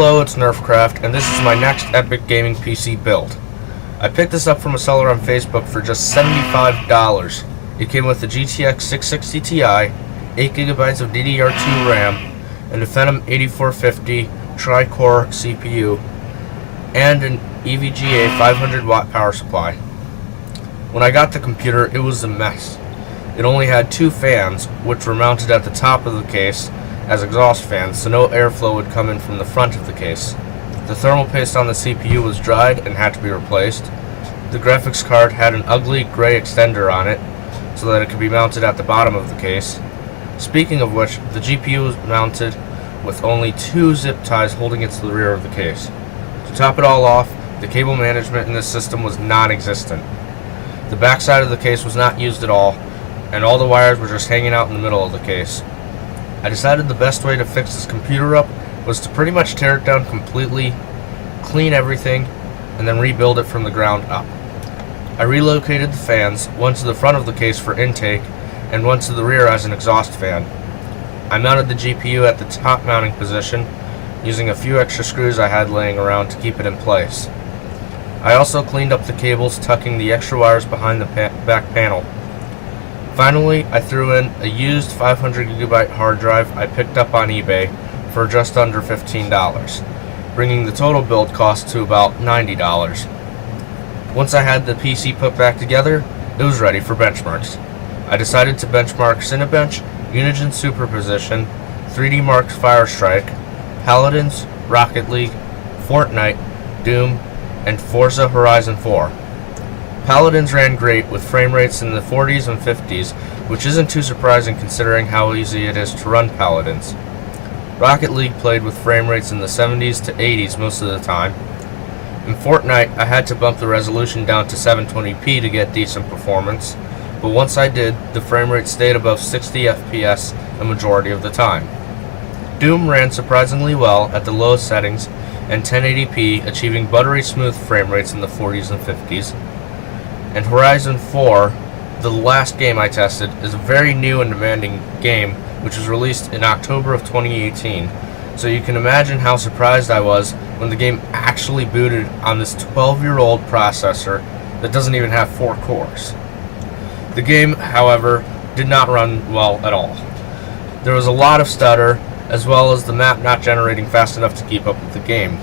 Hello, it's Nerfcraft, and this is my next epic gaming PC build. I picked this up from a seller on Facebook for just $75. It came with the GTX 660 Ti, 8GB of DDR2 RAM, and a Phenom 8450 tri-core CPU, and an EVGA 500-watt power supply. When I got the computer, it was a mess. It only had two fans, which were mounted at the top of the case as exhaust fans, so no airflow would come in from the front of the case. The thermal paste on the CPU was dried and had to be replaced. The graphics card had an ugly gray extender on it, so that it could be mounted at the bottom of the case. Speaking of which, the GPU was mounted with only two zip ties holding it to the rear of the case. To top it all off, the cable management in this system was non-existent. The back side of the case was not used at all, and all the wires were just hanging out in the middle of the case. I decided the best way to fix this computer up was to pretty much tear it down completely, clean everything, and then rebuild it from the ground up. I relocated the fans, one to the front of the case for intake, and one to the rear as an exhaust fan. I mounted the GPU at the top mounting position, using a few extra screws I had laying around to keep it in place. I also cleaned up the cables, tucking the extra wires behind the back panel. Finally, I threw in a used 500GB hard drive I picked up on eBay for just under $15, bringing the total build cost to about $90. Once I had the PC put back together, it was ready for benchmarks. I decided to benchmark Cinebench, Unigine Superposition, 3D Mark's Firestrike, Paladins, Rocket League, Fortnite, Doom, and Forza Horizon 4. Paladins ran great with frame rates in the 40s and 50s, which isn't too surprising considering how easy it is to run Paladins. Rocket League played with frame rates in the 70s to 80s most of the time. In Fortnite, I had to bump the resolution down to 720p to get decent performance, but once I did, the frame rate stayed above 60 FPS a majority of the time. Doom ran surprisingly well at the lowest settings and 1080p, achieving buttery smooth frame rates in the 40s and 50s. And Horizon 4, the last game I tested, is a very new and demanding game which was released in October of 2018, so you can imagine how surprised I was when the game actually booted on this 12-year-old processor that doesn't even have 4 cores. The game, however, did not run well at all. There was a lot of stutter, as well as the map not generating fast enough to keep up with the game.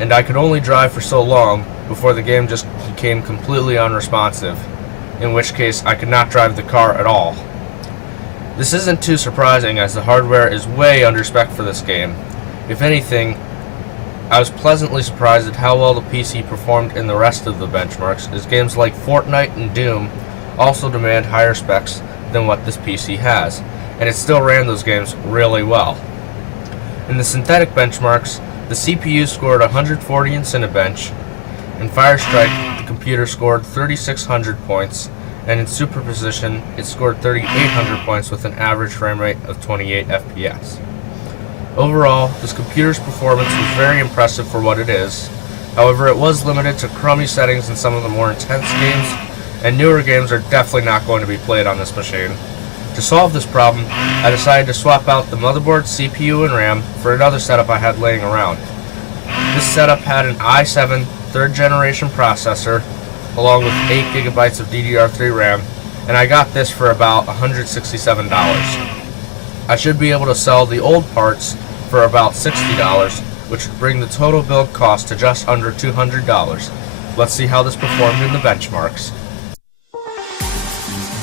And I could only drive for so long before the game just became completely unresponsive, in which case I could not drive the car at all. This isn't too surprising as the hardware is way under spec for this game. If anything, I was pleasantly surprised at how well the PC performed in the rest of the benchmarks, as games like Fortnite and Doom also demand higher specs than what this PC has, and it still ran those games really well. In the synthetic benchmarks, the CPU scored 140 in Cinebench. In Firestrike, the computer scored 3,600 points, and in Superposition, it scored 3,800 points with an average frame rate of 28 FPS. Overall, this computer's performance was very impressive for what it is. However, it was limited to crummy settings in some of the more intense games, and newer games are definitely not going to be played on this machine. To solve this problem, I decided to swap out the motherboard, CPU, and RAM for another setup I had laying around. This setup had an i7 3rd generation processor, along with 8GB of DDR3 RAM, and I got this for about $167. I should be able to sell the old parts for about $60, which would bring the total build cost to just under $200. Let's see how this performed in the benchmarks.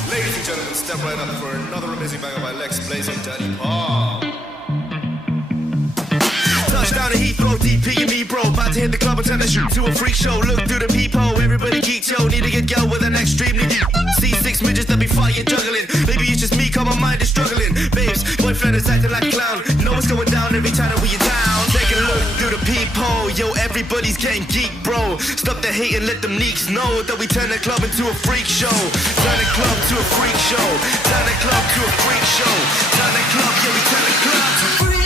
Ladies and gentlemen, step right up for another amazing banger by Lex Blazing Daddy Paul. Touchdown to Heathrow, DP and me, bro. About to hit the club and turn that shit to a freak show. Look through the peephole, everybody geek, yo. Need to get girl with an extremely deep. See 6 midgets that be fighting, juggling. Maybe it's just me, cause my mind is struggling. Babes, boyfriend is acting like a clown. Know what's going down every time that we are down. Take a look through the peephole, yo. Everybody's getting geek, bro. Stop the hate and let them neeks know that we turn the club into a freak show. Turn the club to a freak show. Turn the club to a freak show. Turn the club, yeah, we turn the club to a freak show.